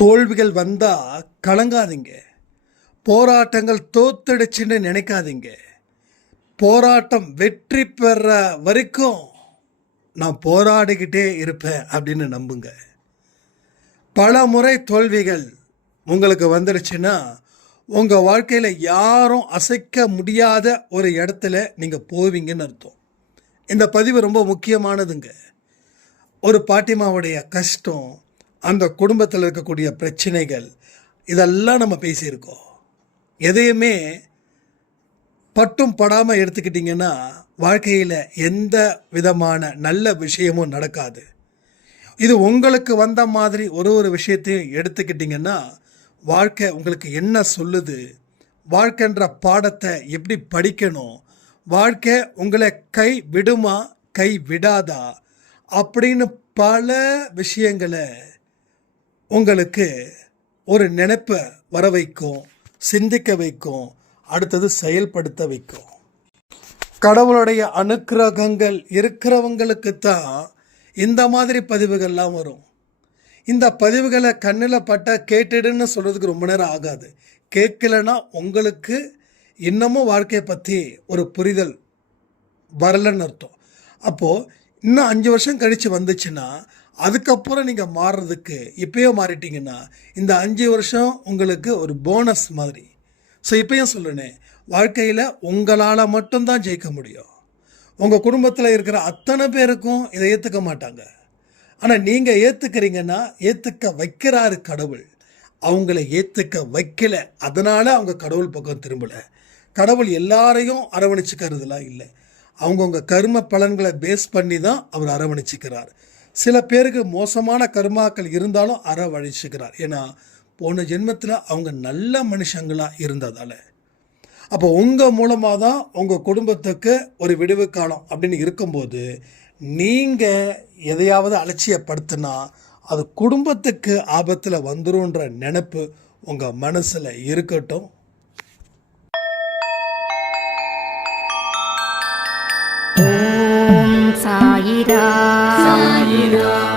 தோல்விகள் வந்தால் கலங்காதீங்க. போராட்டங்கள் தோத்தடிச்சுன்னு நினைக்காதீங்க. போராட்டம் வெற்றி பெற வரைக்கும் நான் போராடிக்கிட்டே இருப்பேன் அப்படின்னு நம்புங்க. பல முறை தோல்விகள் உங்களுக்கு வந்துடுச்சுன்னா உங்கள் வாழ்க்கையில் யாரும் அசைக்க முடியாத ஒரு இடத்துல நீங்கள் போவீங்கன்னு அர்த்தம். இந்த பதிவு ரொம்ப முக்கியமானதுங்க. ஒரு பாட்டிமாவுடைய கஷ்டம் அந்த குடும்பத்தில் இருக்கக்கூடிய பிரச்சனைகள் இதெல்லாம் நம்ம பேசியிருக்கோம். எதையுமே பட்டும் படாமல் எடுத்துக்கிட்டிங்கன்னா வாழ்க்கையில் எந்த விதமான நல்ல விஷயமும் நடக்காது. இது உங்களுக்கு வந்த மாதிரி ஒரு ஒரு விஷயத்தையும் எடுத்துக்கிட்டிங்கன்னா வாழ்க்கை உங்களுக்கு என்ன சொல்லுது வாழ்க்கைன்ற பாடத்தை எப்படி படிக்கணும் வாழ்க்கை உங்களை கை விடுமா கை விடாதா அப்படின்னு பல விஷயங்களை உங்களுக்கு ஒரு நினைப்பை வர வைக்கும் சிந்திக்க வைக்கும் அடுத்தது செயல்படுத்த வைக்கும். கடவுளுடைய அனுக்கிரகங்கள் இருக்கிறவங்களுக்கு தான் இந்த மாதிரி பதிவுகள்லாம் வரும். இந்த பதிவுகளை கண்ணில் பட்டால் கேட்டுடுன்னு சொல்கிறதுக்கு ரொம்ப நேரம் ஆகாது. கேட்கலன்னா உங்களுக்கு இன்னமும் வாழ்க்கையை பற்றி ஒரு புரிதல் வரலன்னு அர்த்தம். அப்போது இன்னும் அஞ்சு வருஷம் கழித்து வந்துச்சுன்னா அதுக்கப்புறம் நீங்கள் மாறுறதுக்கு இப்போயே மாறிட்டீங்கன்னா இந்த அஞ்சு வருஷம் உங்களுக்கு ஒரு போனஸ் மாதிரி. ஸோ இப்போயும் சொல்லுனே வாழ்க்கையில் உங்களால் மட்டும்தான் ஜெயிக்க முடியும். உங்கள் குடும்பத்தில் இருக்கிற அத்தனை பேருக்கும் இதை ஏற்றுக்க மாட்டாங்க. ஆனால் நீங்கள் ஏற்றுக்கிறீங்கன்னா ஏற்றுக்க வைக்கிறாரு கடவுள். அவங்கள ஏற்றுக்க வைக்கல. அதனால் அவங்க கடவுள் பக்கம் திரும்பலை. கடவுள் எல்லாரையும் அரவணைச்சிக்கிறதுலாம் இல்லை. அவங்கவுங்க கர்ம பலன்களை பேஸ் பண்ணி தான் அவர் அரவணைச்சிக்கிறார். சில பேருக்கு மோசமான கர்மாக்கள் இருந்தாலும் அரவணைச்சிக்கிறார் ஏன்னா போன ஜென்மத்தில் அவங்க நல்ல மனுஷங்களாக இருந்ததால். அப்போ உங்கள் மூலமாக தான் உங்கள் குடும்பத்துக்கு ஒரு விடுவு காலம் அப்படின்னு இருக்கும்போது நீங்கள் எதையாவது அலட்சியப்படுத்தினா அது குடும்பத்துக்கு ஆபத்தில் வந்துருன்ற நினப்பு உங்கள் மனசில் இருக்கட்டும் ஓம் சாயிரா சாயிரா ஓம்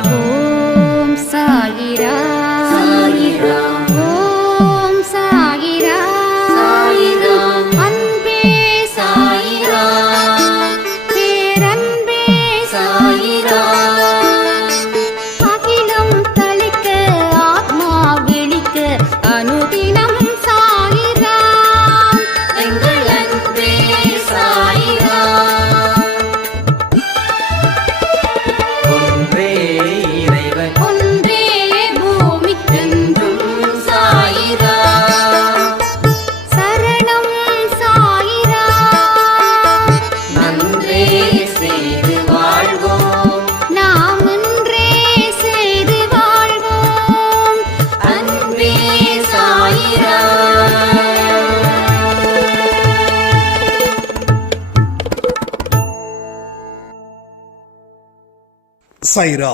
சைரா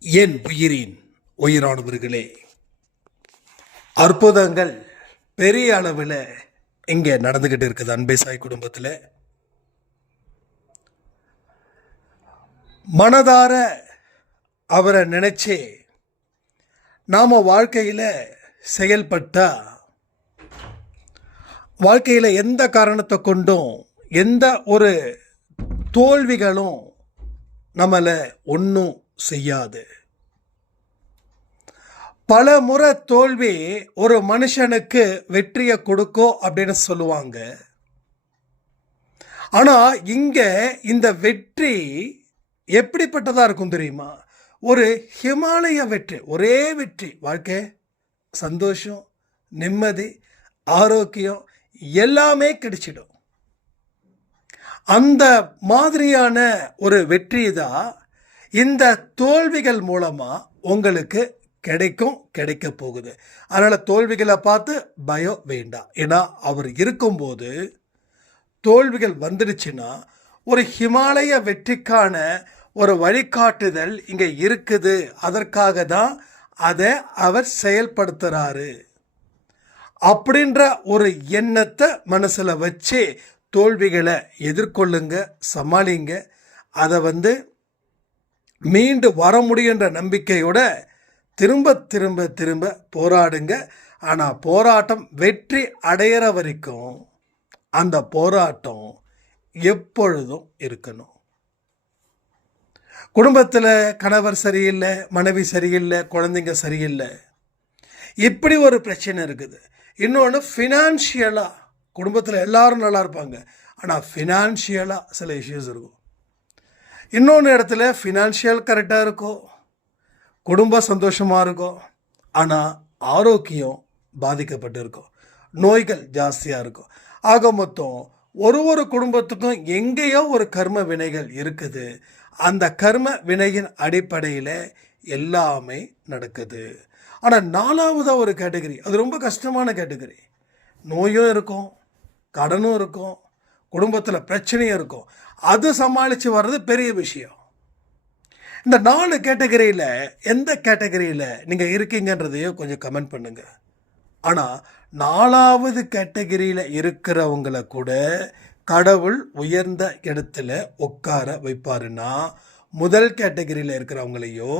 என் உயிரின் உயிரானவர்களே? அற்புதங்கள் பெரிய அளவில் இங்கே நடந்துக்கிட்டு இருக்குது அன்பே சாய் குடும்பத்தில். மனதார அவரை நினைச்சு நாம் வாழ்க்கையில் செயல்பட்டால் வாழ்க்கையில் எந்த காரணத்தை கொண்டும் எந்த ஒரு தோல்விகளும் நம்மளை ஒன்றும் செய்யாது. பல முறை தோல்வி ஒரு மனுஷனுக்கு வெற்றியை கொடுக்கும் அப்படின்னு சொல்லுவாங்க. ஆனால் இங்கே இந்த வெற்றி எப்படிப்பட்டதாக இருக்கும் தெரியுமா? ஒரு ஹிமாலய வெற்றி ஒரே வெற்றி. வாழ்க்கை சந்தோஷம் நிம்மதி ஆரோக்கியம் எல்லாமே கிடைச்சிடும். அந்த மாதிரியான ஒரு வெற்றி தான் இந்த தோல்விகள் மூலமாக உங்களுக்கு கிடைக்கும் கிடைக்க போகுது. அதனால் தோல்விகளை பார்த்து பயம் வேண்டாம் ஏன்னா அவர் இருக்கும்போது தோல்விகள் வந்துடுச்சுன்னா ஒரு ஹிமாலய வெற்றிக்கான ஒரு வழிகாட்டுதல் இங்கே இருக்குது. அதற்காக தான் அதை அவர் செயல்படுத்துகிறாரு அப்படின்ற ஒரு எண்ணத்தை மனசில் வச்சு தோல்விகளை எதிர்கொள்ளுங்க சமாளிங்க. அதை வந்து மீண்டு வர முடியுன்ற நம்பிக்கையோட திரும்ப திரும்ப திரும்ப போராடுங்க. ஆனால் போராட்டம் வெற்றி அடையிற வரைக்கும் அந்த போராட்டம் எப்பொழுதும் இருக்கணும். குடும்பத்தில் கணவர் சரியில்லை மனைவி சரியில்லை குழந்தைங்க சரியில்லை. இப்படி ஒரு பிரச்சனை இருக்குது. இன்னொன்று ஃபினான்ஷியலாக குடும்பத்தில் எல்லாரும் நல்லா இருப்பாங்க. ஆனால் ஃபினான்ஷியலாக சில இஷ்யூஸ் இருக்கும். இன்னொன்று இடத்துல ஃபினான்ஷியல் கரெக்டாக இருக்கும். குடும்பம் சந்தோஷமாக இருக்கும். ஆனால் ஆரோக்கியம் பாதிக்கப்பட்டு இருக்கும். நோய்கள் ஜாஸ்தியாக இருக்கும். ஆக மொத்தம் ஒரு ஒரு குடும்பத்துக்கும் எங்கேயோ ஒரு கர்ம வினைகள் இருக்குது. அந்த கர்ம வினையின் அடிப்படையில் எல்லாமே நடக்குது. ஆனால் நாலாவதாக ஒரு கேட்டகரி அது ரொம்ப கஷ்டமான கேட்டகரி நோயும் இருக்கும் கடனும் இருக்கும் குடும்பத்தில் பிரச்சனையும் இருக்கும். அது சமாளித்து வர்றது பெரிய விஷயம். இந்த நாலு கேட்டகரியில் எந்த கேட்டகரியில் நீங்கள் இருக்கீங்கன்றதையும் கொஞ்சம் கமெண்ட் பண்ணுங்கள் ஆனால் நாலாவது கேட்டகரியில் இருக்கிறவங்கள கூட கடவுள் உயர்ந்த இடத்துல உட்கார வைப்பாருன்னா முதல் கேட்டகரியில் இருக்கிறவங்களையோ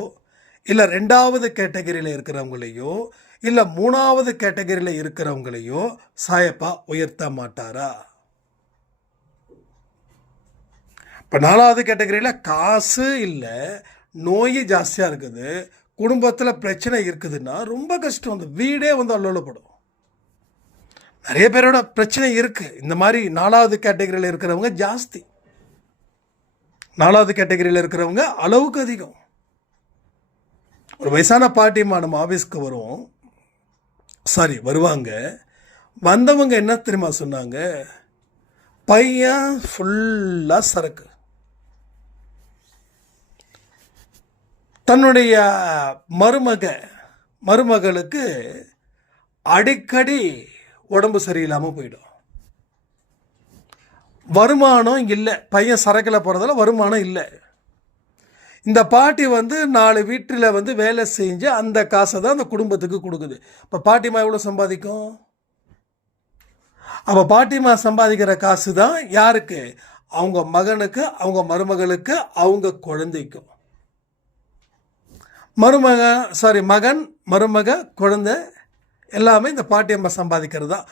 இல்லை ரெண்டாவது கேட்டகரியில் இருக்கிறவங்களையோ இல்லை மூணாவது கேட்டகரியில் இருக்கிறவங்களையோ சாயப்பா உயர்த்த மாட்டாரா? இப்போ நாலாவது கேட்டகரியில் காசு இல்லை நோய் ஜாஸ்தியாக இருக்குது குடும்பத்தில் பிரச்சனை இருக்குதுன்னா ரொம்ப கஷ்டம். அந்த வீடே வந்து அல்லோலப்படும் நிறைய பேரோட பிரச்சனை இருக்குது இந்த மாதிரி நாலாவது கேட்டகரியில் இருக்கிறவங்க ஜாஸ்தி. நாலாவது கேட்டகரியில் இருக்கிறவங்க அளவுக்கு அதிகம். ஒரு வயசான பாட்டியம்மா நம்ம ஆஃபீஸ்க்கு வரும். சாரி வருவாங்க. வந்தவங்க என்ன தெரியுமா சொன்னாங்க? பையன் ஃபுல்லாக சரக்கு. தன்னுடைய மருமக மருமகளுக்கு அடிக்கடி உடம்பு சரியில்லாமல் போயிடும். வருமானம் இல்லை. பையன் சரக்கில் போகிறதால வருமானம் இல்லை. இந்த பாட்டி வந்து நாலு வீட்டில் வந்து வேலை செஞ்சு அந்த காசை தான் அந்த குடும்பத்துக்கு கொடுக்குது. இப்போ பாட்டிமா எவ்வளோ சம்பாதிக்கும்? அப்போ பாட்டிமா சம்பாதிக்கிற காசு தான் யாருக்கு? அவங்க மகனுக்கு அவங்க மருமகளுக்கு அவங்க குழந்தைக்கும். மருமக சாரி மகன் மருமக குழந்தை எல்லாமே இந்த பாட்டியம்மா சம்பாதிக்கிறது தான்.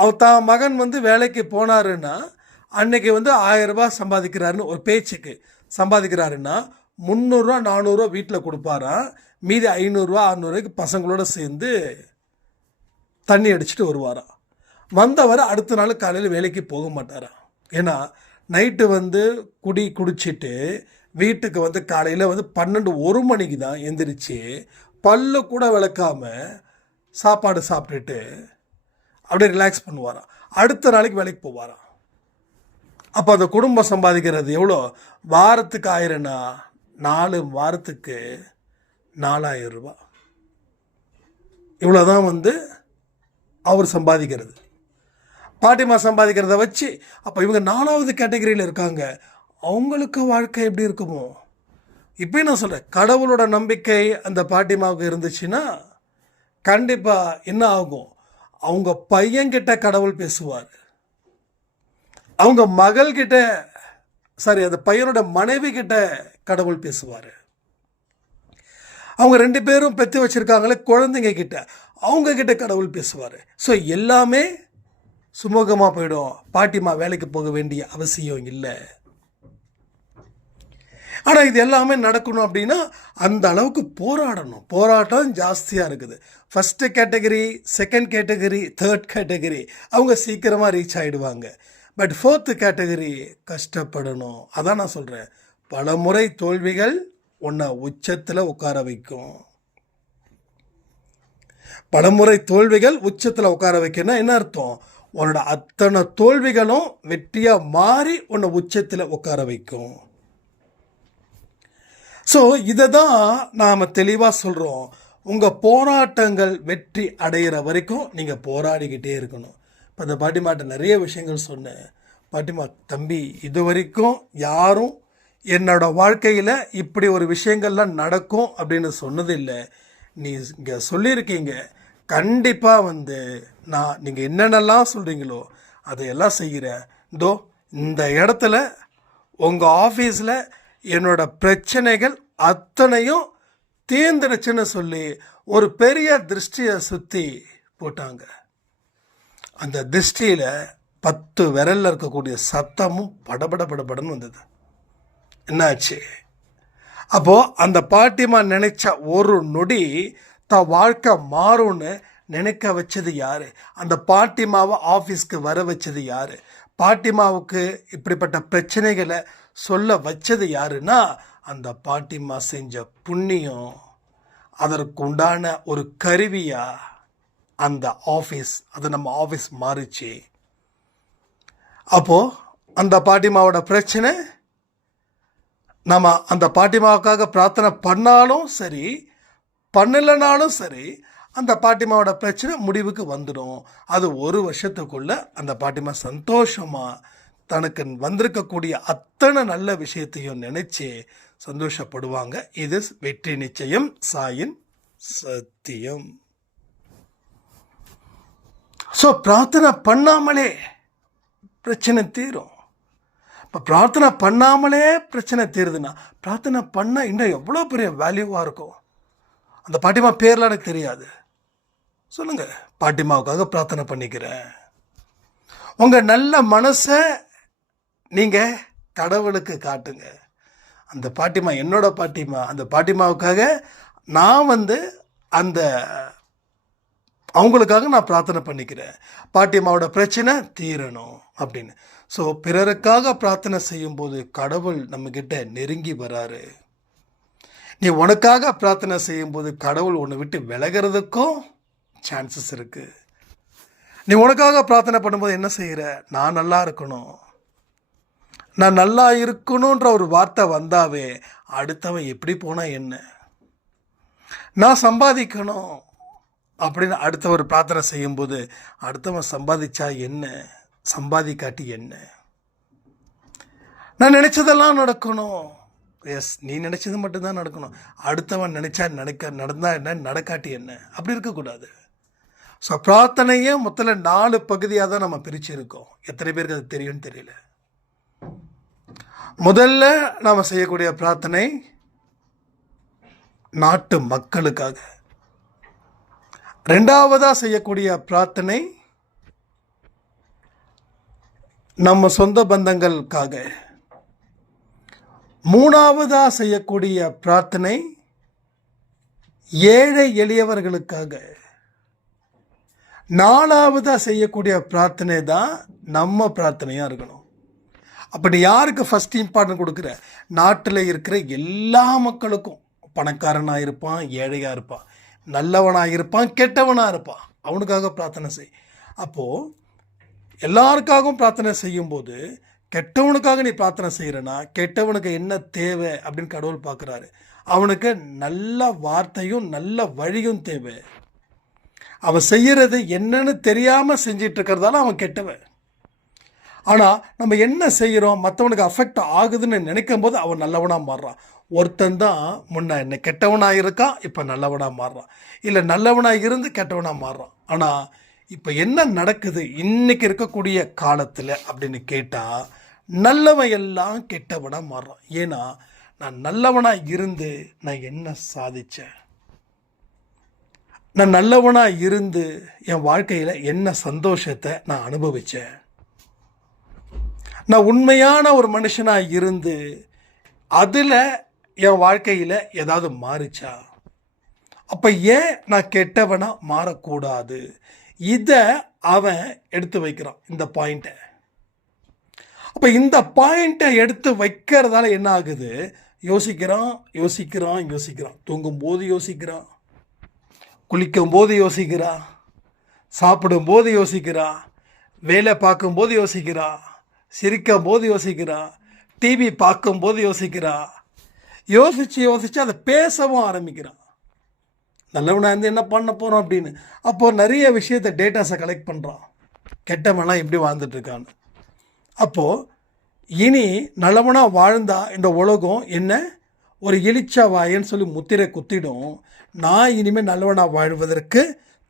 அவ தான் மகன் வந்து வேலைக்கு போனாருன்னா அன்னைக்கு வந்து ஆயிரம் ரூபாய் சம்பாதிக்கிறாருன்னு ஒரு பேச்சுக்கு சம்பாதிக்கிறாருன்னா முந்நூறுரூவா நானூறுரூவா வீட்டில் கொடுப்பாராம் மீதி ஐநூறுரூவா அறநூறுவாய்க்கு பசங்களோட சேர்ந்து தண்ணி அடிச்சுட்டு வருவாராம் வந்தவர் அடுத்த நாள் காலையில் வேலைக்கு போக மாட்டாராம் ஏன்னா நைட்டு வந்து குடி குடிச்சிட்டு வீட்டுக்கு வந்து காலையில் வந்து பன்னெண்டு ஒரு மணிக்கு தான் எந்திரிச்சு பல்லு கூட விளக்காம சாப்பாடு சாப்பிட்டுட்டு அப்படியே ரிலாக்ஸ் பண்ணுவாராம் அடுத்த நாளைக்கு வேலைக்கு போவாராம் அப்போ அந்த குடும்பம் சம்பாதிக்கிறது எவ்வளோ? வாரத்துக்கு ஆயிரம்னா நாலு வாரத்துக்கு நாலாயிரம் ரூபா. இவ்வளோதான் வந்து அவர் சம்பாதிக்கிறது. பாட்டிமா சம்பாதிக்கிறத வச்சு அப்போ இவங்க நாலாவது கேட்டகரியில் இருக்காங்க. அவங்களுக்கு வாழ்க்கை எப்படி இருக்குமோ? இப்போயும் நான் சொல்கிறேன் கடவுளோட நம்பிக்கை அந்த பாட்டிமாவுக்கு இருந்துச்சுன்னா கண்டிப்பாக என்ன ஆகும்? அவங்க பையன்கிட்ட கடவுள் பேசுவார். அவங்க மகள்கிட்ட சாரி அந்த பையனோட மனைவி கிட்ட கடவுள் பேசுவார். அவங்க ரெண்டு பேரும் பெற்று வச்சுருக்காங்களே குழந்தைங்க கிட்ட அவங்க கிட்ட கடவுள் பேசுவார். ஸோ எல்லாமே சுமூகமாக போயிடும். பாட்டிமா வேலைக்கு போக வேண்டிய அவசியம் இல்லை. ஆனால் இது எல்லாமே நடக்கணும் அப்படின்னா அந்த அளவுக்கு போராடணும். போராட்டம் ஜாஸ்தியாக இருக்குது. First category second category third category அவங்க சீக்கிரமாக ரீச் ஆகிடுவாங்க பட் ஃபோர்த்து கேட்டகரி கஷ்டப்படணும். அதான் நான் சொல்கிறேன் பல முறை தோல்விகள் உன்னை உச்சத்தில் உட்கார வைக்கும். பலமுறை தோல்விகள் உச்சத்தில் உட்கார வைக்கணும்னா என்ன அர்த்தம்? உன்னோட அத்தனை தோல்விகளும் வெற்றியாக மாறி உன்னை உச்சத்தில் உட்கார வைக்கும். ஸோ இதை தான் நாம் தெளிவாக சொல்கிறோம் உங்கள் போராட்டங்கள் வெற்றி அடையிற வரைக்கும் நீங்கள் போராடிக்கிட்டே இருக்கணும். இப்போ இந்த பாட்டிமாட்ட நிறைய விஷயங்கள் சொன்னேன். பாட்டிமா தம்பி இது வரைக்கும் யாரும் என்னோட வாழ்க்கையில் இப்படி ஒரு விஷயங்கள்லாம் நடக்கும் அப்படின்னு சொன்னதில்லை. நீ இங்கே சொல்லியிருக்கீங்க. கண்டிப்பாக வந்து நான் நீங்கள் என்னென்னலாம் சொல்கிறீங்களோ அதையெல்லாம் செய்கிறேன். இதோ இந்த இடத்துல உங்கள் ஆஃபீஸில் என்னோட பிரச்சனைகள் அத்தனையும் தீர்ந்துடுச்சுன்னு சொல்லி ஒரு பெரிய திருஷ்டியை சுற்றி போட்டாங்க. அந்த திருஷ்டியில் பத்து விரல்ல இருக்கக்கூடிய சத்தமும் படபட படபடன்னு வந்தது. என்னாச்சு? அப்போது அந்த பாட்டிமா நினச்ச ஒரு நொடி தான் வாழ்க்கை மாறும்னு நினைக்க வச்சது யார்? அந்த பாட்டிமாவை ஆஃபீஸ்க்கு வர வச்சது யார்? பாட்டிமாவுக்கு இப்படிப்பட்ட பிரச்சனைகளை சொல்ல வச்சது யாருன்னா அந்த பாட்டிமா செஞ்ச புண்ணியம். அதற்குண்டான ஒரு கருவியாக அந்த ஆஃபீஸ் அது நம்ம ஆஃபீஸ் மாறுச்சு. அப்போது அந்த பாட்டிமாவோட பிரச்சனை நம்ம அந்த பாட்டிமாவுக்காக பிரார்த்தனை பண்ணாலும் சரி பண்ணலைனாலும் சரி அந்த பாட்டிமாவோட பிரச்சனை முடிவுக்கு வந்துடும். அது ஒரு வருஷத்துக்குள்ளே அந்த பாட்டிமா சந்தோஷமாக தனக்கு வந்திருக்கக்கூடிய அத்தனை நல்ல விஷயத்தையும் நினச்சி சந்தோஷப்படுவாங்க. இது வெற்றி நிச்சயம் சாயின் சத்தியம். ஸோ பிரார்த்தனை பண்ணாமலே பிரச்சனை தீரும். இப்போ பிரார்த்தனை பண்ணாமலே பிரச்சனை தீருதுன்னா பிரார்த்தனை பண்ணால் இன்னும் எவ்வளோ பெரிய வேல்யூவாக இருக்கும்? அந்த பாட்டிமா பேர்லாம் எனக்கு தெரியாது. சொல்லுங்கள் பாட்டிமாவுக்காக பிரார்த்தனை பண்ணிக்கிறேன். உங்கள் நல்ல மனசை நீங்கள் கடவுளுக்கு காட்டுங்க. அந்த பாட்டிமா என்னோட பாட்டிமா அந்த பாட்டிமாவுக்காக நான் வந்து அந்த அவங்களுக்காக நான் பிரார்த்தனை பண்ணிக்கிறேன். பாட்டிமாவோட பிரச்சனை தீரணும் அப்படின்னு. ஸோ பிறருக்காக பிரார்த்தனை செய்யும்போது கடவுள் நம்மக்கிட்ட நெருங்கி வராரு. நீ உனக்காக பிரார்த்தனை செய்யும்போது கடவுள் உன்னை விட்டு விலகிறதுக்கும் சான்சஸ் இருக்குது நீ உனக்காக பிரார்த்தனை பண்ணும்போது என்ன செய்கிற நான் நல்லா இருக்கணும். நான் நல்லா இருக்கணுன்ற ஒரு வார்த்தை வந்தாவே அடுத்தவன் எப்படி போனால் என்ன? நான் சம்பாதிக்கணும் அப்படின்னு அடுத்தவர் பிரார்த்தனை செய்யும்போது அடுத்தவன் சம்பாதிச்சா என்ன? சம்பாதிக்காட்டி என்ன? நான் நினச்சதெல்லாம் நடக்கணும். எஸ் நீ நினச்சது மட்டும்தான் நடக்கணும். அடுத்தவன் நினச்சா நடக்க நடந்தா என்ன நடக்காட்டி என்ன? அப்படி இருக்கக்கூடாது. ஸோ பிரார்த்தனையே மொத்தத்தில் நாலு பகுதியாக தான் நம்ம பிரிச்சிருக்கோம் எத்தனை பேருக்கு அது தெரியும்னு தெரியல. முதல்ல நாம் செய்யக்கூடிய பிரார்த்தனை நாட்டு மக்களுக்காக. ரெண்டாவதாக செய்யக்கூடிய பிரார்த்தனை நம்ம சொந்த பந்தங்களுக்காக. மூணாவதாக செய்யக்கூடிய பிரார்த்தனை ஏழை எளியவர்களுக்காக. நாலாவதாக செய்யக்கூடிய பிரார்த்தனை தான் நம்ம பிரார்த்தனையாக இருக்கணும். அப்படி யாருக்கு ஃபஸ்ட் இம்பார்ட்டன்ட் கொடுக்குற? நாட்டில் இருக்கிற எல்லா மக்களுக்கும். பணக்காரனாக இருப்பான் ஏழையாக இருப்பான். நல்லவனாக இருப்பான் கெட்டவனாக இருப்பான். அவனுக்காக பிரார்த்தனை செய். அப்போது எல்லாருக்காகவும் பிரார்த்தனை செய்யும்போது கெட்டவனுக்காக நீ பிரார்த்தனை செய்கிறனா கெட்டவனுக்கு என்ன தேவை அப்படின்னு கடவுள் பார்க்குறாரு. அவனுக்கு நல்ல வார்த்தையும் நல்ல வழியும் தேவை. அவன் செய்கிறது என்னன்னு தெரியாமல் செஞ்சிட்டு இருக்கிறதால அவன் கெட்டவன். ஆனால் நம்ம என்ன செய்கிறோம் மற்றவனுக்கு அஃபெக்ட் ஆகுதுன்னு நினைக்கும் போது அவன் நல்லவனாக மாறுறான். ஒருத்தன் தான் முன்ன என்ன கெட்டவனாக இருக்கான் இப்போ நல்லவனாக மாறுறான். இல்லை நல்லவனாக இருந்து கெட்டவனாக மாறுறான். ஆனால் இப்போ என்ன நடக்குது? இன்னைக்கு இருக்கக்கூடிய காலத்தில் அப்படின்னு கேட்டால் நல்லவன் எல்லாம் கெட்டவனாக மாறுறான். ஏன்னா நான் நல்லவனாக இருந்து நான் என்ன சாதித்தேன் நான் நல்லவனாக இருந்து என் வாழ்க்கையில் என்ன சந்தோஷத்தை நான் அனுபவித்தேன் நான் உண்மையான ஒரு மனுஷனாக இருந்து அதில் என் வாழ்க்கையில் ஏதாவது மாறிச்சா? அப்போ ஏன் நான் கெட்டவனாக மாறக்கூடாது? இதை அவன் எடுத்து வைக்கிறான் இந்த பாயிண்ட்டை அப்போ இந்த பாயிண்ட்டை எடுத்து வைக்கிறதால என்ன ஆகுது? யோசிக்கிறான் யோசிக்கிறான் யோசிக்கிறான். தூங்கும்போது யோசிக்கிறான் குளிக்கும்போது யோசிக்கிறான் சாப்பிடும்போது யோசிக்கிறான் வேலை பார்க்கும்போது யோசிக்கிறான் சிரிக்கும் போது யோசிக்கிறான் டிவி பார்க்கும்போது யோசிக்கிறான். யோசித்து யோசித்து அதை பேசவும் ஆரம்பிக்கிறான். நல்லவனாக இருந்து என்ன பண்ண போகிறோம் அப்படின்னு. அப்போது நிறைய விஷயத்தை டேட்டாஸை கலெக்ட் பண்ணுறான் கெட்டவனாக எப்படி வாழ்ந்துட்டுருக்கான்னு அப்போது இனி நல்லவனாக வாழ்ந்தா இந்த உலகம் என்ன? ஒரு எலிச்சா வாயன்னு சொல்லி முத்திரை குத்திடும். நான் இனிமேல் நல்லவனாக வாழ்வதற்கு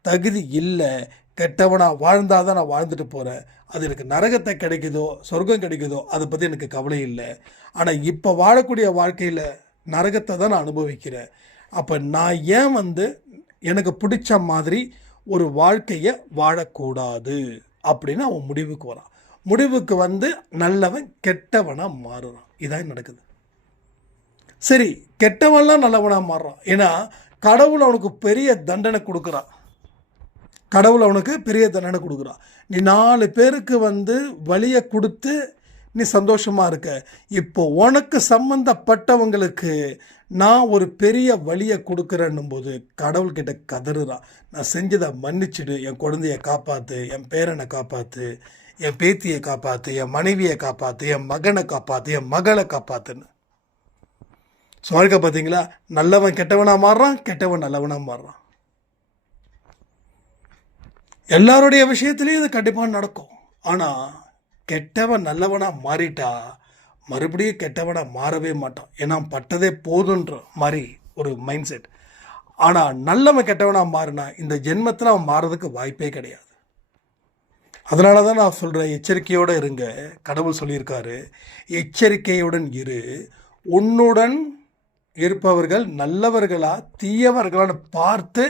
தகுதி இல்லை. கெட்டவனாக வாழ்ந்தால் தான் நான் வாழ்ந்துட்டு போகிறேன் அது எனக்கு நரகத்தை கிடைக்குதோ சொர்க்கம் கிடைக்குதோ அதை பற்றி எனக்கு கவலை இல்லை. ஆனால் இப்போ வாழக்கூடிய வாழ்க்கையில் நரகத்தை தான் நான் அனுபவிக்கிறேன். அப்போ நான் ஏன் வந்து எனக்கு பிடிச்ச மாதிரி ஒரு வாழ்க்கையை வாழக்கூடாது அப்படின்னு அவன் முடிவுக்கு வரான். முடிவுக்கு வந்து நல்லவன் கெட்டவனாக மாறுறான். இதான் நடக்குது. சரி கெட்டவன்லாம் நல்லவனாக மாறுறான். ஏன்னா கடவுள் அவனுக்கு பெரிய தண்டனை கொடுக்குறான் கடவுள் அவனுக்கு பெரிய தண்டனை கொடுக்குறான் நீ நாலு பேருக்கு வந்து வழியை கொடுத்து நீ சந்தோஷமாக இருக்க. இப்போ உனக்கு சம்மந்தப்பட்டவங்களுக்கு நான் ஒரு பெரிய வழியை கொடுக்குறேன்னும் போது கடவுள்கிட்ட கதறுறான் நான் செஞ்சதை மன்னிச்சிடு. என் குழந்தைய காப்பாற்று என் பேரனை காப்பாற்று என் பேத்தியை காப்பாற்று என் மனைவியை காப்பாற்று என் மகனை காப்பாற்று என் மகளை காப்பாற்றுன்னு சோழக பார்த்தீங்களா? நல்லவன் கெட்டவனாக மாறுறான் கெட்டவன் நல்லவனாக மாறுறான். எல்லாருடைய விஷயத்துலேயும் இது கண்டிப்பாக நடக்கும். ஆனால் கெட்டவன் நல்லவனாக மாறிட்டா மறுபடியும் கெட்டவனாக மாறவே மாட்டான். ஏன்னா பட்டதே போதுன்ற மாதிரி ஒரு மைண்ட் செட் ஆனால் நல்லவன் கெட்டவனாக மாறினா இந்த ஜென்மத்தில் அவன் மாறதுக்கு வாய்ப்பே கிடையாது. அதனால தான் நான் சொல்கிறேன் எச்சரிக்கையோடு இருங்க. கடவுள் சொல்லியிருக்காரு எச்சரிக்கையுடன் இரு. உன்னுடன் இருப்பவர்கள் நல்லவர்களா தீயவர்களான்னு பார்த்து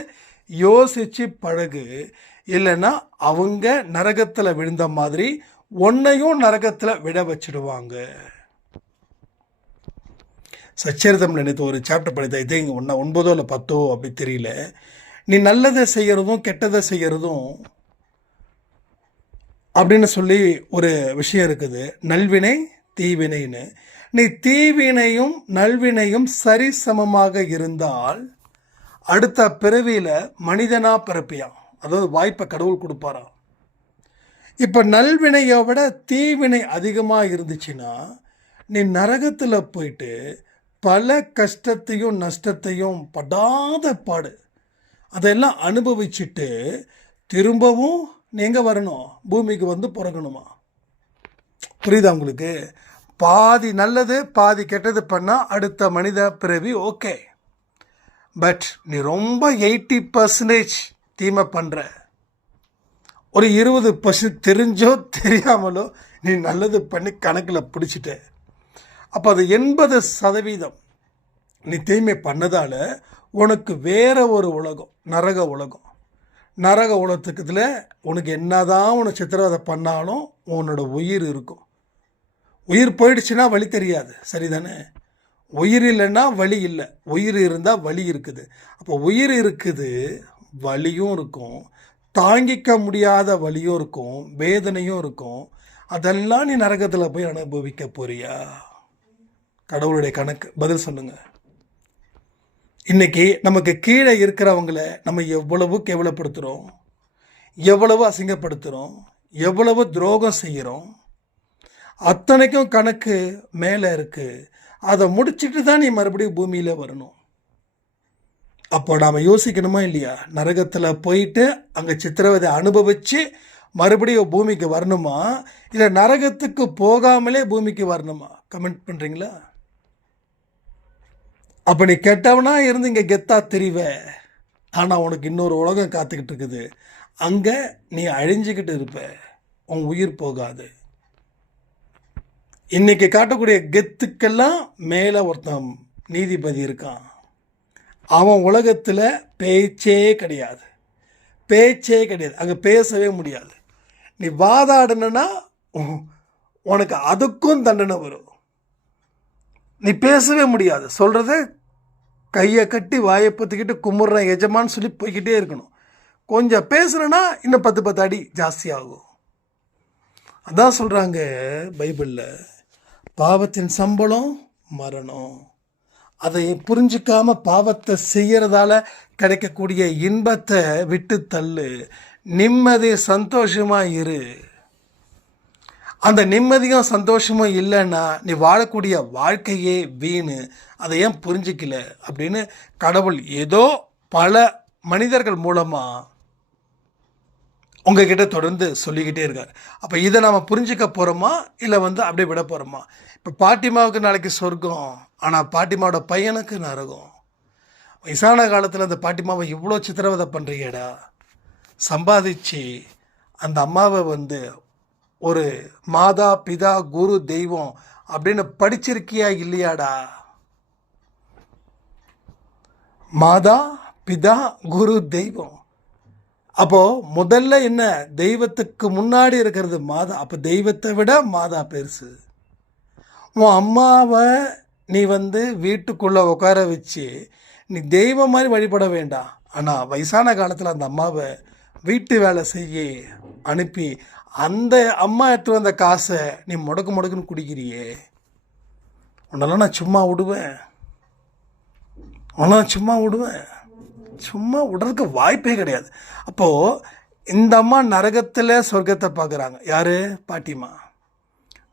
யோசித்து பழகு. இல்லைன்னா அவங்க நரகத்தில் விழுந்த மாதிரி உன்னையும் நரகத்தில் விட வச்சுடுவாங்க. சச்சரிதம் நினைத்து ஒரு சாப்டர் படித்த இதே இங்கே ஒன்றா ஒன்பதோ இல்லை பத்தோ அப்படி தெரியல. நீ நல்லதை செய்கிறதும் கெட்டதை செய்கிறதும் அப்படின்னு சொல்லி ஒரு விஷயம் இருக்குது. நல்வினை தீவினைன்னு. நீ தீவினையும் நல்வினையும் சரிசமமாக இருந்தால் அடுத்த பிறவியில் மனிதனாக பிறப்பியான் அதாவது வாய்ப்பை கடவுள் கொடுப்பாராம் இப்போ நல்வினையை விட தீவினை அதிகமாக இருந்துச்சுன்னா நீ நரகத்தில் போயிட்டு பல கஷ்டத்தையும் நஷ்டத்தையும் படாத பாடு. அதெல்லாம் அனுபவிச்சுட்டு திரும்பவும் நீங்கள் வரணும். பூமிக்கு வந்து பிறகணுமா புரியுதா உங்களுக்கு? பாதி நல்லது பாதி கெட்டது பண்ணால் அடுத்த மனித பிறவி ஓகே. பட் நீ ரொம்ப எயிட்டி பர்சன்டேஜ் தீமை பண்ணுற ஒரு இருபது பர்சன்ட் தெரிஞ்சோ தெரியாமலோ நீ நல்லது பண்ணி கணக்கில் பிடிச்சிட்ட. அப்போ அது எண்பது சதவீதம் நீ தீமை பண்ணதால் உனக்கு வேற ஒரு உலகம் நரக உலகம். நரக உலகத்துக்குல உனக்கு என்னதான் உனக்கு சித்திரவதை பண்ணாலும் உன்னோட உயிர் இருக்கும். உயிர் போயிடுச்சுன்னா வழி தெரியாது சரிதானே? உயிர் இல்லைன்னா வழி இல்லை. உயிர் இருந்தால் வலி இருக்குது. அப்போ உயிர் இருக்குது வலியும் இருக்கும். தாங்கிக்க முடியாத வலியும் இருக்கும் வேதனையும் இருக்கும். அதெல்லாம் நீ நரகத்தில் போய் அனுபவிக்க போறியா? கடவுளுடைய கணக்கு பதில் சொல்லுங்க. இன்னைக்கு நமக்கு கீழே இருக்கிறவங்கள நம்ம எவ்வளவு கேவலப்படுத்துகிறோம் எவ்வளவு அசிங்கப்படுத்துகிறோம் எவ்வளவு துரோகம் செய்கிறோம் அத்தனைக்கும் கணக்கு மேலே இருக்குது அதை முடிச்சுட்டு தான் நீ மறுபடியும் பூமியில் வரணும். அப்போ நாம் யோசிக்கணுமா இல்லையா? நரகத்தில் போயிட்டு அங்கே சித்திரவதை அனுபவித்து மறுபடியும் பூமிக்கு வரணுமா? இல்லை நரகத்துக்கு போகாமலே பூமிக்கு வரணுமா? கமெண்ட் பண்ணுறீங்களா அப்போ நீ கெட்டவனா இருந்து இங்கே கெத்தா தெரிவ. ஆனால் உனக்கு இன்னொரு உலகம் காத்துக்கிட்டு இருக்குது. அங்கே நீ அழிஞ்சுக்கிட்டு இருப்ப. உன் உயிர் போகாது. இன்னைக்கு காட்டக்கூடிய கெத்துக்கெல்லாம் மேலே ஒருத்தன் நீதிபதி இருக்கான். அவன் உலகத்தில் பேச்சே கிடையாது. பேச்சே கிடையாது. அங்கே பேசவே முடியாது. நீ வாதாடினா உனக்கு அதுக்கும் தண்டனை வரும். நீ பேசவே முடியாது. சொல்கிறத கையை கட்டி வாயை பற்றிக்கிட்டு கும்பிட்றேன் எஜமான்னு சொல்லி போய்கிட்டே இருக்கணும். கொஞ்சம் பேசுகிறேன்னா இன்னும் பத்து பத்து அடி ஜாஸ்தியாகும். அதான் சொல்கிறாங்க பைபிளில் பாவத்தின் சம்பளம் மரணம். அதை புரிஞ்சிக்காம பாவத்தை செய்யறதால கிடைக்கக்கூடிய இன்பத்தை விட்டு தள்ளு. நிம்மதி சந்தோஷமா இரு. அந்த நிம்மதியும் சந்தோஷமும் இல்லைன்னா நீ வாழக்கூடிய வாழ்க்கையே வீணு. அதை ஏன் புரிஞ்சிக்கல? அப்படின்னு கடவுள் ஏதோ பல மனிதர்கள் மூலமாக உங்ககிட்ட தொடர்ந்து சொல்லிக்கிட்டே இருக்கார். அப்போ இதை நாம் புரிஞ்சிக்க போகிறோமா இல்லை வந்து அப்படியே விட போகிறோமா இப்போ பாட்டிமாவுக்கு நாளைக்கு சொர்க்கம். ஆனால் பாட்டிமாவோட பையனுக்கு நரகம். வயசான காலத்தில் அந்த பாட்டிமாவை இவ்வளோ சித்திரவதை பண்ணுறீங்கடா சம்பாதிச்சு அந்த அம்மாவை வந்து ஒரு மாதா பிதா குரு தெய்வம் அப்படின்னு படிச்சிருக்கியா இல்லையாடா? மாதா பிதா குரு தெய்வம். அப்போது முதல்ல என்ன? தெய்வத்துக்கு முன்னாடி இருக்கிறது மாதா. அப்போ தெய்வத்தை விட மாதா பெருசு. உன் அம்மாவை நீ வந்து வீட்டுக்குள்ளே உட்கார வச்சு நீ தெய்வம் மாதிரி வழிபட வேண்டாம். ஆனால் வயசான காலத்தில் அந்த அம்மாவை வீட்டு வேலை செய்ய அனுப்பி அந்த அம்மா எடுத்து வந்த காசை நீ முடக்கு முடக்குன்னு குடிக்கிறியே? உன்னெல்லாம் நான் சும்மா விடுவேன். உன்னை சும்மா விடுவேன். சும்மா விடுறதுக்கு வாய்ப்பே கிடையாது. அப்போது இந்த அம்மா நரகத்தில் சொர்க்கத்தை பார்க்குறாங்க யார்? பாட்டிமா.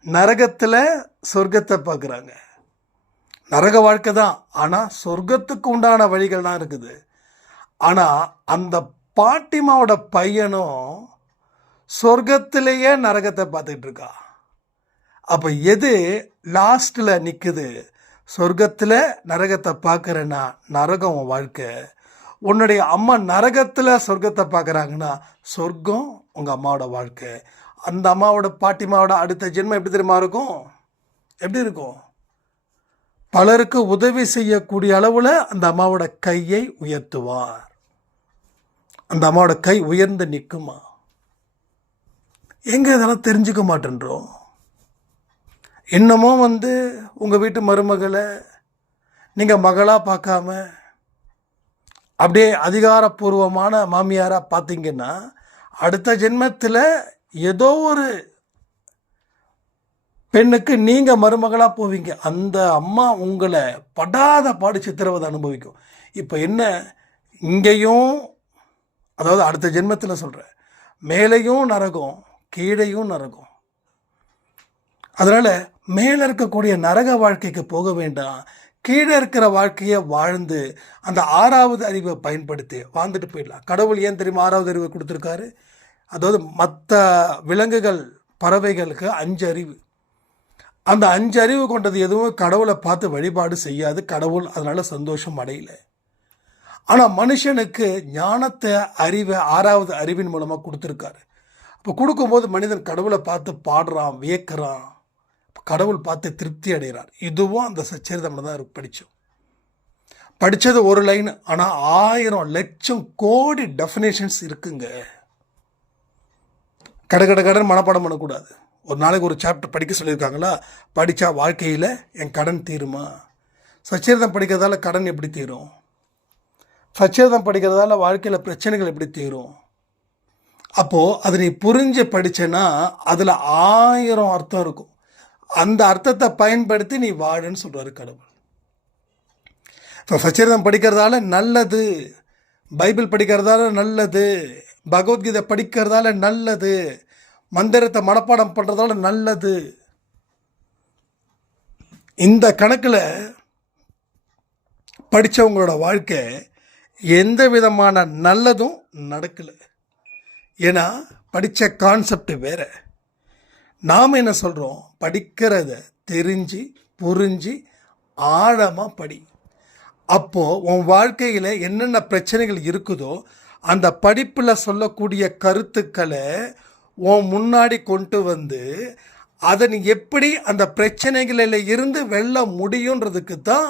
நரகத்தில் சொர்க்கத்தை பார்க்குறாங்க நரக வாழ்க்கை தான். ஆனால் சொர்க்கத்துக்கு உண்டான வழிகள் தான் இருக்குது. ஆனால் அந்த பாட்டிமாவோட பையனும் சொர்க்கத்திலேயே நரகத்தை பார்த்துட்டு இருக்கா. அப்போ எது லாஸ்ட்டில் நிற்குது சொர்க்கத்தில் நரகத்தை பார்க்குறேன்னா நரகம் உன் வாழ்க்கை. உன்னுடைய அம்மா நரகத்தில் சொர்க்கத்தை பார்க்குறாங்கன்னா சொர்க்கம் உங்கள் அம்மாவோட வாழ்க்கை. அந்த அம்மாவோட பாட்டிமாவோட அடுத்த ஜென்மம் எப்படி தெரியுமா இருக்கும்? எப்படி இருக்கும்? பலருக்கு உதவி செய்யக்கூடிய அளவில் அந்த அம்மாவோட கையை உயர்த்துவார். அந்த அம்மாவோட கை உயர்ந்து நிற்குமா எங்கே இதெல்லாம் தெரிஞ்சுக்க மாட்டேன்றோம். இன்னமும் வந்து உங்கள் வீட்டு மருமகளை நீங்கள் மகளாக பார்க்காம அப்படியே அதிகாரப்பூர்வமான மாமியாராக பார்த்தீங்கன்னா அடுத்த ஜென்மத்தில் ஏதோ ஒரு பெண்ணுக்கு நீங்கள் மருமகளாக போவீங்க. அந்த அம்மா உங்களை படாத பாடு சித்திரவதை அனுபவிக்கும். இப்போ என்ன? இங்கேயும் அதாவது அடுத்த ஜென்மத்தில் சொல்கிறேன் மேலேயும் நரகம் கீழேயும் நரகம். அதனால் மேலே இருக்கக்கூடிய நரக வாழ்க்கைக்கு போக வேண்டாம். கீழே இருக்கிற வாழ்க்கையை வாழ்ந்து அந்த ஆறாவது அறிவை பயன்படுத்தி வாழ்ந்துட்டு போயிடலாம். கடவுள் ஏன் தெரியுமா ஆறாவது அறிவை கொடுத்துருக்காரு? அதாவது மற்ற விலங்குகள் பறவைகளுக்கு அஞ்சு அறிவு. அந்த அஞ்சு அறிவு கொண்டது எதுவும் கடவுளை பார்த்து வழிபாடு செய்யாது. கடவுள் அதனால் சந்தோஷம் அடையல. ஆனால் மனுஷனுக்கு ஞானத்தை அறிவை ஆறாவது அறிவின் மூலமாக கொடுத்துருக்காரு. இப்போ கொடுக்கும்போது மனிதன் கடவுளை பார்த்து பாடுறான் வியக்கிறான். கடவுள் பார்த்து திருப்தி அடைகிறார். இதுவும் அந்த சச்சரிதமில் தான் படித்தோம் படித்தது ஒரு லைன் ஆனால் ஆயிரம் லட்சம் கோடி டெஃபினேஷன்ஸ் இருக்குங்க. கட கட கடன் மனப்பாடம் பண்ணக்கூடாது. ஒரு நாளைக்கு ஒரு சாப்டர் படிக்க சொல்லியிருக்காங்களா? படித்தா வாழ்க்கையில் என் கடன் தீருமா? சச்சரிதம் படிக்கிறதால கடன் எப்படி தீரும்? சச்சரிதம் படிக்கிறதால வாழ்க்கையில் பிரச்சனைகள் எப்படி தீரும்? அப்போது அதை நீ புரிஞ்சு படிச்சேன்னா அதில் ஆயிரம் அர்த்தம் இருக்கும். அந்த அர்த்தத்தை பயன்படுத்தி நீ வாழுன்னு சொல்கிறாரு கடவுள். இப்போ சச்சரிதம் படிக்கிறதால நல்லது. பைபிள் படிக்கிறதால நல்லது. பகவத்கீதை படிக்கிறதால நல்லது. மந்திரத்தை மனப்பாடம் பண்ணுறதால நல்லது. இந்த கணக்கில் படித்தவங்களோட வாழ்க்கை எந்த விதமான நல்லதும் நடக்கலை. ஏன்னா படித்த கான்செப்ட் வேறு. நாம் என்ன சொல்கிறோம் படிக்கிறத தெரிஞ்சு புரிஞ்சு ஆழமாக படி. அப்போது உன் வாழ்க்கையில் என்னென்ன பிரச்சனைகள் இருக்குதோ அந்த படிப்பில் சொல்லக்கூடிய கருத்துக்களை உன் முன்னாடி கொண்டு வந்து அதை நீ எப்படி அந்த பிரச்சனைகளில் இருந்து வெல்ல முடியுன்றதுக்கு தான்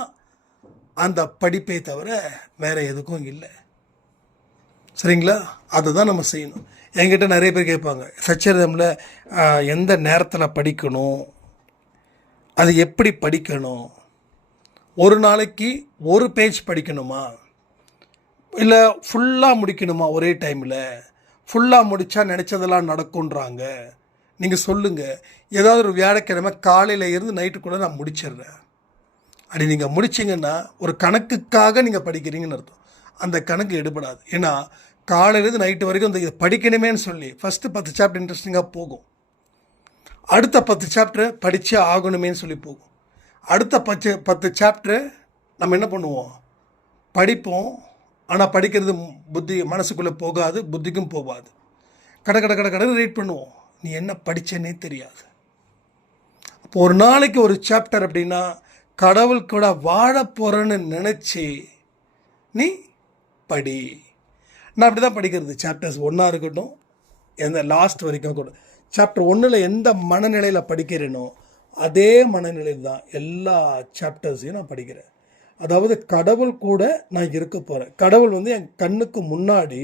அந்த படிப்பை தவிர வேறு எதுக்கும் இல்லை. சரிங்களா? அதை தான் நம்ம செய்யணும். என்கிட்ட நிறைய பேர் கேட்பாங்க சச்சரிதமில் எந்த நேரத்தில் படிக்கணும்? அது எப்படி படிக்கணும்? ஒரு நாளைக்கு ஒரு பேஜ் படிக்கணுமா? இல்லை ஃபுல்லாக முடிக்கணுமா ஒரே டைமில் ஃபுல்லாக முடித்தா நினச்சதெல்லாம் நடக்குன்றாங்க நீங்கள் சொல்லுங்கள் ஏதாவது ஒரு வியாழக்கிழமை காலையில் இருந்து நைட்டுக்குள்ளே நான் முடிச்சிடுறேன். அப்படி நீங்கள் முடிச்சிங்கன்னா ஒரு கணக்குக்காக நீங்கள் படிக்கிறீங்கன்னு அர்த்தம். அந்த கணக்கு எடுபடாது. ஏன்னா காலையிலேருந்து நைட்டு வரைக்கும் இந்த இதை படிக்கணுமேன்னு சொல்லி ஃபஸ்ட்டு பத்து சாப்டர் இன்ட்ரெஸ்டிங்காக போகும். அடுத்த பத்து சாப்டர் படித்தே ஆகணுமேன்னு சொல்லி போகும். அடுத்த பத்து பத்து சாப்டர் நம்ம என்ன பண்ணுவோம்? படிப்போம். ஆனால் படிக்கிறது புத்தி மனசுக்குள்ளே போகாது புத்திக்கும் போகாது கட கட கட கடை ரீட் பண்ணுவோம். நீ என்ன படித்தேன்னே தெரியாது. அப்போ ஒரு நாளைக்கு ஒரு சாப்டர் அப்படின்னா கடவுள் கூட வாழ போகிறேன்னு நினச்சி நீ படி. நான் அப்படி தான் படிக்கிறது. சாப்டர்ஸ் ஒன்றா இருக்கட்டும் எந்த லாஸ்ட் வரைக்கும் கூட. சாப்டர் ஒன்றில் எந்த மனநிலையில் படிக்கிறேனோ அதே மனநிலையில் தான் எல்லா சாப்டர்ஸையும் நான் படிக்கிறேன். அதாவது கடவுள் கூட நான் இருக்க போகிறேன் கடவுள் வந்து என் கண்ணுக்கு முன்னாடி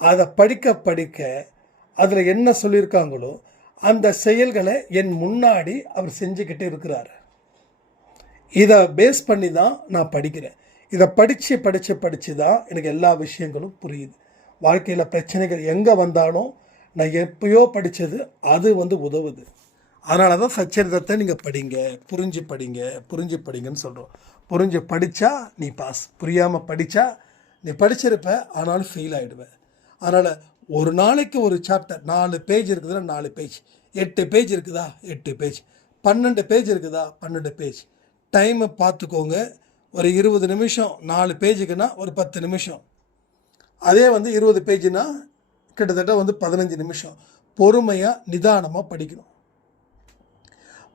அதை படிக்க படிக்க அதில் என்ன சொல்லியிருக்காங்களோ அந்த செயல்களை என் முன்னாடி அவர் செஞ்சுக்கிட்டு இருக்கிறார். இதை பேஸ் பண்ணி தான் நான் படிக்கிறேன். இதை படித்து படித்து படித்து தான் எனக்கு எல்லா விஷயங்களும் புரியுது. வாழ்க்கையில் பிரச்சனைகள் எங்கே வந்தாலும் நான் எப்பயோ படித்தது அது வந்து உதவுது. அதனால தான் சச்சரிதத்தை நீங்கள் படிங்க புரிஞ்சு படிங்க புரிஞ்சு படிங்கன்னு சொல்கிறோம் புரிஞ்சு படித்தா நீ பாஸ். புரியாமல் படித்தா நீ படிச்சிருப்ப ஆனாலும் ஃபெயில் ஆகிடுவேன் அதனால் ஒரு நாளைக்கு ஒரு சாப்டர் நாலு பேஜ் இருக்குதுன்னா நாலு பேஜ் எட்டு பேஜ் இருக்குதா? எட்டு பேஜ் பன்னெண்டு பேஜ் இருக்குதா? பன்னெண்டு பேஜ் டைமை பார்த்துக்கோங்க ஒரு இருபது நிமிஷம் நாலு பேஜுக்குன்னா ஒரு பத்து நிமிஷம். அதே வந்து இருபது பேஜுனா கிட்டத்தட்ட வந்து பதினஞ்சு நிமிஷம். பொறுமையாக நிதானமாக படிக்கணும்.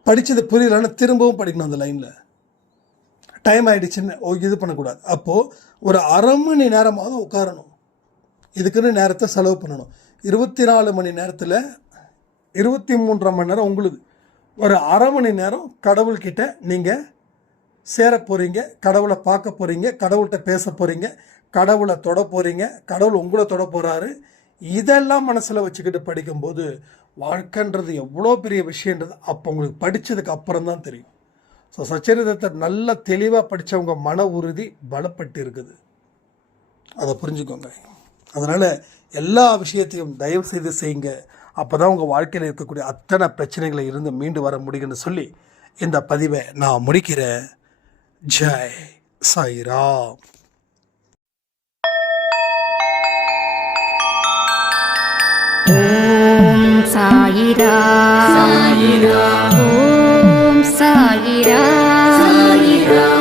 படித்தது புரியலன்னா திரும்பவும் படிக்கணும் அந்த லைனில் டைம் ஆகிடுச்சின்னு இது பண்ணக்கூடாது. அப்போது ஒரு அரை மணி நேரமாவது உட்காரணும். இதுக்குன்னு நேரத்தை செலவு பண்ணணும். இருபத்தி நாலு மணி நேரத்தில் இருபத்தி மூன்றரை மணி நேரம் உங்களுக்கு ஒரு அரை மணி நேரம் கடவுள்கிட்ட நீங்கள் சேர போகிறீங்க கடவுளை பார்க்க போகிறீங்க கடவுள்கிட்ட பேச போகிறீங்க கடவுளை தொட போகிறீங்க கடவுள் உங்களை தொட போகிறாரு இதெல்லாம் மனசில் வச்சுக்கிட்டு படிக்கும்போது வாழ்க்கைன்றது எவ்வளோ பெரிய விஷயன்றது அப்போ உங்களுக்கு படித்ததுக்கு அப்புறம் தான் தெரியும். ஸோ சச்சரிதத்தை நல்ல தெளிவாக படித்தவங்க மன உறுதி பலப்பட்டு இருக்குது அதை புரிஞ்சுக்கோங்க. அதனால் எல்லா விஷயத்தையும் தயவு செய்து செய்யுங்க. அப்போ தான் உங்கள் வாழ்க்கையில் இருக்கக்கூடிய அத்தனை பிரச்சனைகளை இருந்து மீண்டு வர முடியும்னு சொல்லி இந்த பதிவை நான் முடிக்கிறேன் ஜெய் சாய்ராம். ஓம் சாயிரா சாயிரா சாயிரா